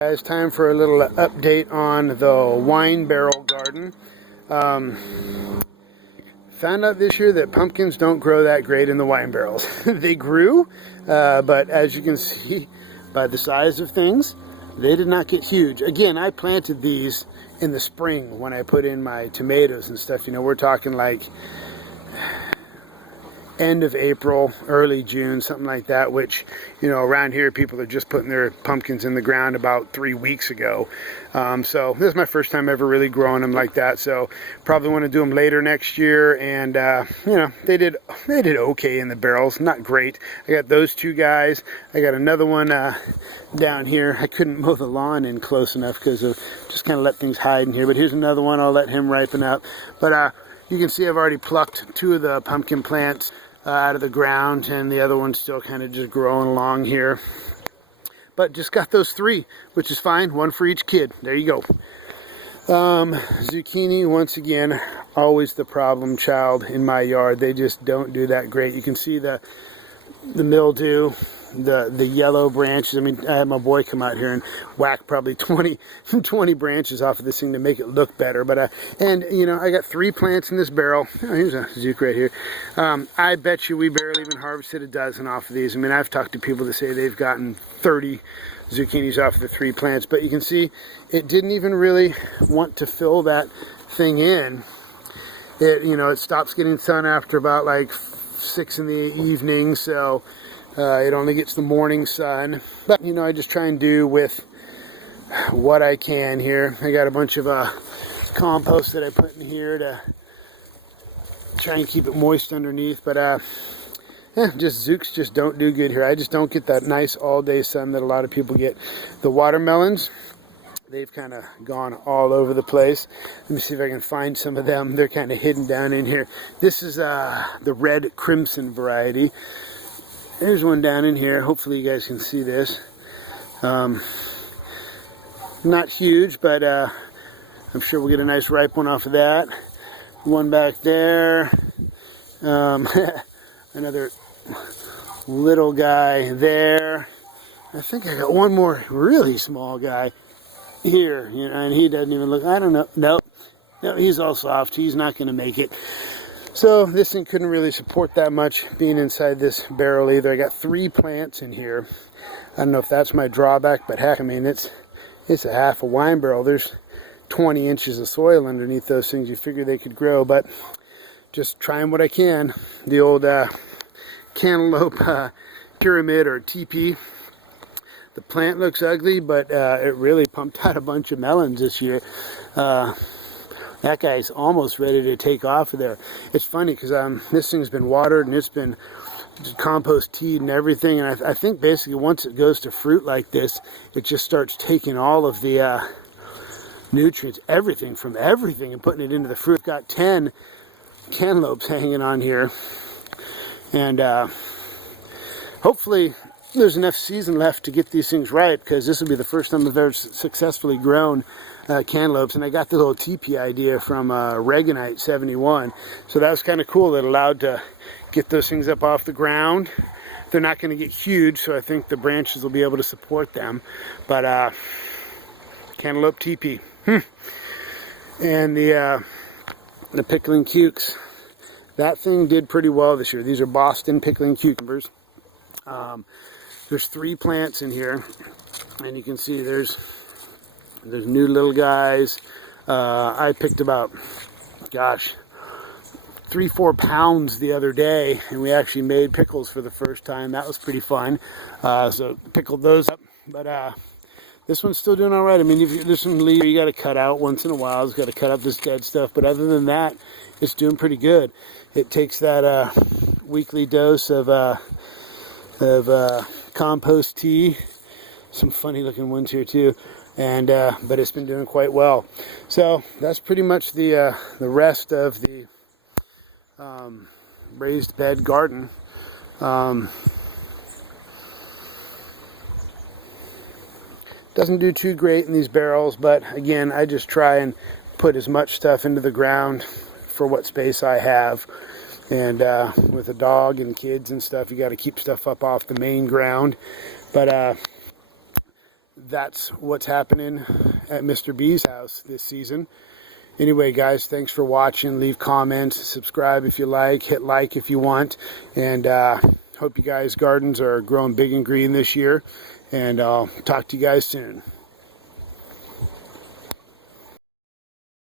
Guys, time for a little update on the wine barrel garden. Found out this year that pumpkins don't grow that great in the wine barrels. They grew, but as you can see by the size of things, they did not get huge. Again, I planted these in the spring when I put in my tomatoes and stuff. You know, we're talking like end of April, early June, something like that, which, you know, around here people are just putting their pumpkins in the ground about 3 weeks ago. So this is my first time ever really growing them like that, so probably want to do them later next year. And you know, they did okay in the barrels, not great. I got those two guys. I got another one down here. I couldn't mow the lawn in close enough because of just kind of let things hide in here, but here's another one. I'll let him ripen up. But you can see I've already plucked 2 of the pumpkin plants out of the ground, and the other one's still kind of just growing along here. But just got those 3, which is fine. 1 for each kid. There you go. Zucchini, once again, always the problem child in my yard. They just don't do that great. You can see the mildew, the yellow branches. I mean, I had my boy come out here and whack probably 20 branches off of this thing to make it look better. But and you know, I got 3 plants in this barrel. Oh, here's a Zuc right here. I bet you we barely even harvested a dozen off of these. I mean, I've talked to people that say they've gotten 30 zucchinis off of the 3 plants, but you can see it didn't even really want to fill that thing in. You know, it stops getting sun after about like 6 in the evening, so it only gets the morning sun. But you know, I just try and do with what I can here. I got a bunch of compost that I put in here to try and keep it moist underneath. But just Zooks just don't do good here. I just don't get that nice all-day sun that a lot of people get. The watermelons, they've kind of gone all over the place. Let me see if I can find some of them. They're kind of hidden down in here. This is the red crimson variety. There's one down in here. Hopefully you guys can see this. Not huge, but I'm sure we'll get a nice ripe one off of that. One back there. Another little guy there. I think I got one more really small guy here, you know, and he doesn't even look, I don't know, no, he's all soft. He's not going to make it. So this thing couldn't really support that much being inside this barrel either. I got 3 plants in here. I don't know if that's my drawback, but heck, I mean, it's a half a wine barrel. There's 20 inches of soil underneath those things. You figure they could grow, but just trying what I can. The old Cantaloupe pyramid or TP. The plant looks ugly, but it really pumped out a bunch of melons this year. That guy's almost ready to take off of there. It's funny because this thing's been watered and it's been compost teed and everything. And I think basically once it goes to fruit like this, it just starts taking all of the nutrients, everything from everything, and putting it into the fruit. I've got 10 cantaloupes hanging on here. And hopefully there's enough season left to get these things ripe, because this will be the first time I've ever successfully grown cantaloupes. And I got the little teepee idea from Reganite 71, so that was kind of cool. It allowed to get those things up off the ground. They're not going to get huge, so I think the branches will be able to support them. But cantaloupe teepee. And the pickling cukes, that thing did pretty well this year. These are Boston pickling cucumbers. There's 3 plants in here, and you can see there's new little guys. I picked about, gosh, 3-4 pounds the other day, and we actually made pickles for the first time. That was pretty fun. So pickled those up, but this one's still doing all right. I mean, there's some leaves you got to cut out once in a while. It's got to cut up this dead stuff, but other than that, it's doing pretty good. It takes that weekly dose of compost tea. Some funny looking ones here too, and but it's been doing quite well. So that's pretty much the rest of the raised bed garden. Doesn't do too great in these barrels, but again, I just try and put as much stuff into the ground for what space I have. And with a dog and kids and stuff, you got to keep stuff up off the main ground. But that's what's happening at Mr. B's house this season. Anyway, guys, thanks for watching. Leave comments, subscribe if you like, hit like if you want, and hope you guys' gardens are growing big and green this year, and I'll talk to you guys soon.